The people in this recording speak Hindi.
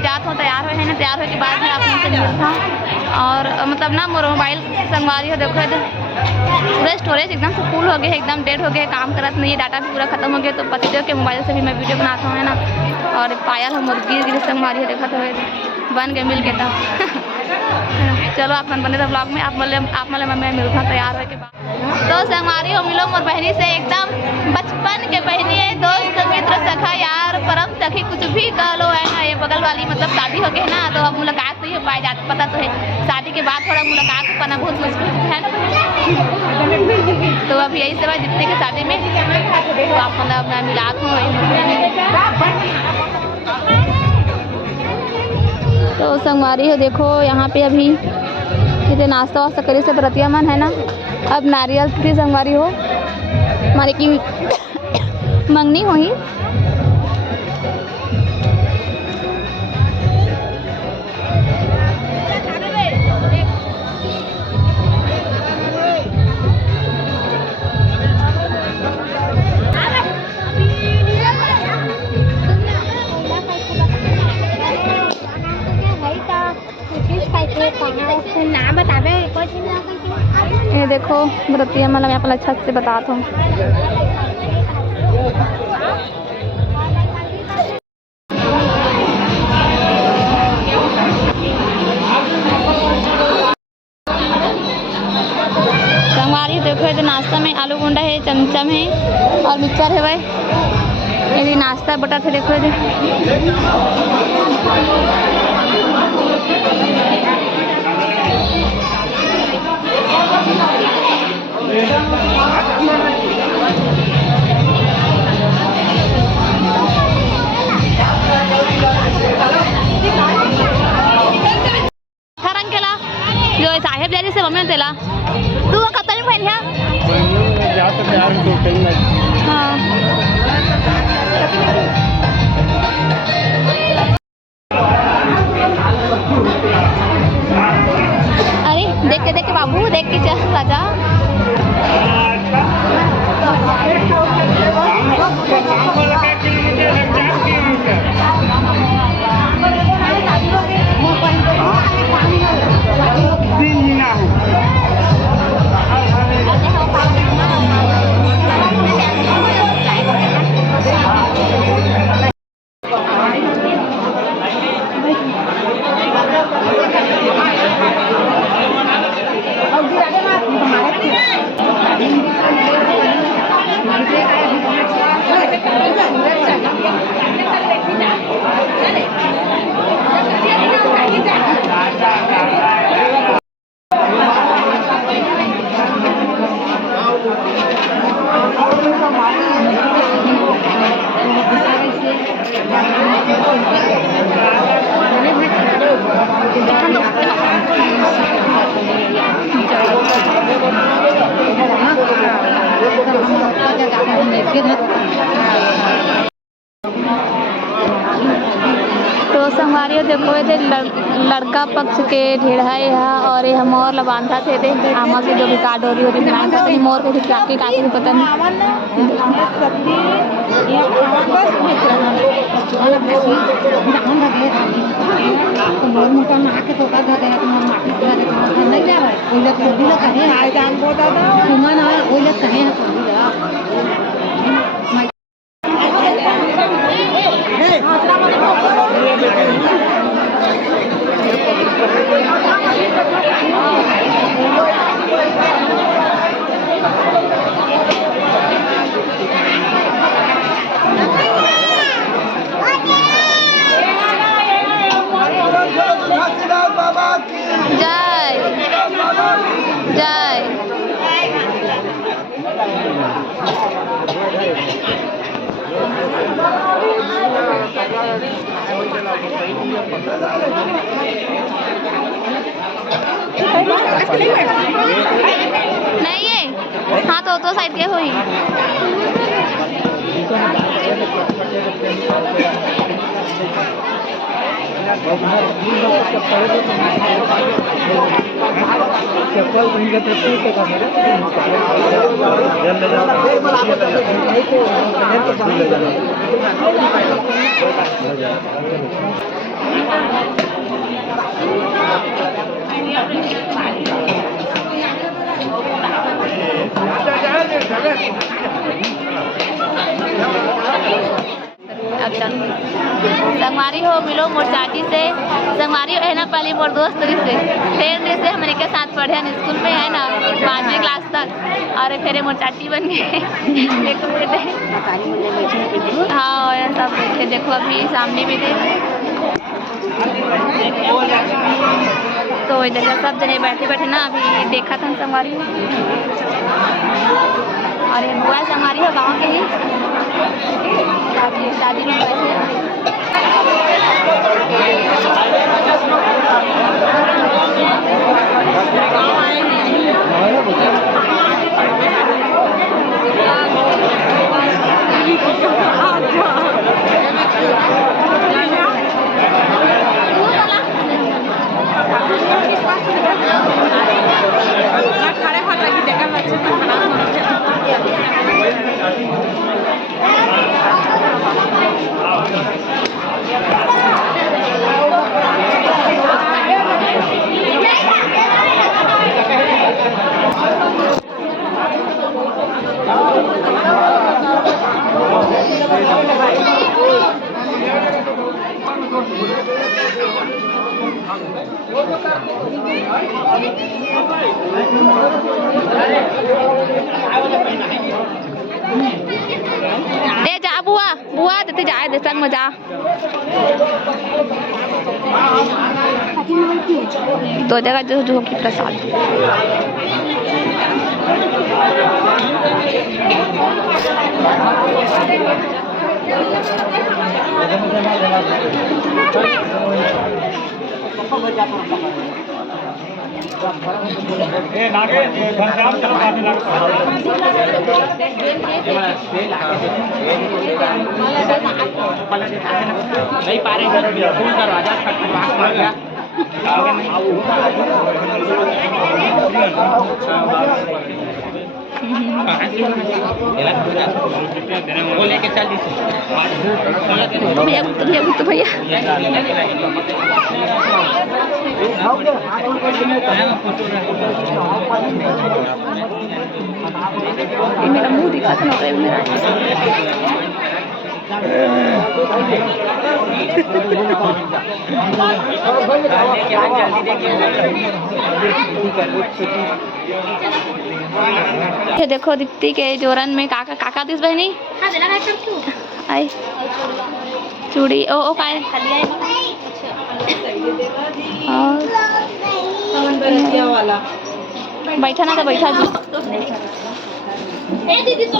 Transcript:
अभी जात हो तैयार हुए हैं ना, तैयार होने के बाद में आप उनसे मिलता और मतलब ना मोबाइल संगवारी हो देखो पूरा स्टोरेज एकदम से फुल हो गया है, एकदम डेड हो गया, काम करत नहीं है, डाटा भी पूरा खत्म हो गया। तो पतिदेव के मोबाइल से भी मैं वीडियो बनाता हूँ है ना। और पायल हम मुर्गी गिरी संगवारी है देखा तो बन के मिल के तब चलो आप मन बने तो ब्लॉग में आप मतलब मैं मिलता तैयार हो के बाद। तो संगवारी हो मिलो मोर बहनी से एकदम बचपन के बहनी है, दोस्त मित्र सखा यार परम सखी कुछ भी कह लो है ना। ये बगल वाली मतलब शादी हो गई ना तो अब मुलाकात नहीं हो पाई जाती, पता तो है शादी के बाद थोड़ा मुलाकात हो पाना बहुत मुश्किल है ना। तो अब यही सब है जितने की शादी में तो आप मतलब मैं मिलाप हूँ। तो संगवारी हो देखो यहाँ पे अभी कितने नाश्ता वास्ता करे से बरतिया मन है ना। अब नारियल की संगवारी हो हमारे की मंगनी हुई। ये देखो बरतिया मतलब यहाँ पर अच्छा से बताता हूँ। संगवारी देखो ये नाश्ता में आलू गुंडा है, चमचम है और मिक्सर है भाई। ये नाश्ता बटा थे देखो ये जो साहेब जैसे से मम्मी तेला तू कत्ता नहीं पहन हाँ अरे देख के बाबू देख के चल राजा। तो संगवारी देखो थे लड़का पक्ष के ढेढ़ा यहाँ और ये मोर ला बांधा थे आमा के जो भी कार्ड हो रही बनाया था मोर के काके काके पता नहीं जय नहीं है हाँ तो साइड के हुई चप्पल अब संगवारी हो मिलो मोर चाची से। संगवारी है ना पहली मोर दोस्त से फिर से हमने के साथ पढ़े हैं स्कूल में है ना 5वीं क्लास तक और फिर मोर चाची बन गए। हाँ ये सब बैठे देखो अभी सामने भी थे तो इधर सब जने बैठे बैठे ना अभी देखा था संगवारी। और ये बुआ संगवारी हो गाँव के ही शादी में बैठे दे जा बुआ बुआ देते जाए दे संग में जा दो जगह जो की प्रसाद नहीं पा रहे फूल दरवाजा पड़ गया वो लेके चल भैया तो भैया मेरा मुंह दिखा था ये देखो दीप्ति के जोरन में काका काका दिस बहनी आई चूड़ी ओ काय बैठा ना तो बैठा जी दीदी तो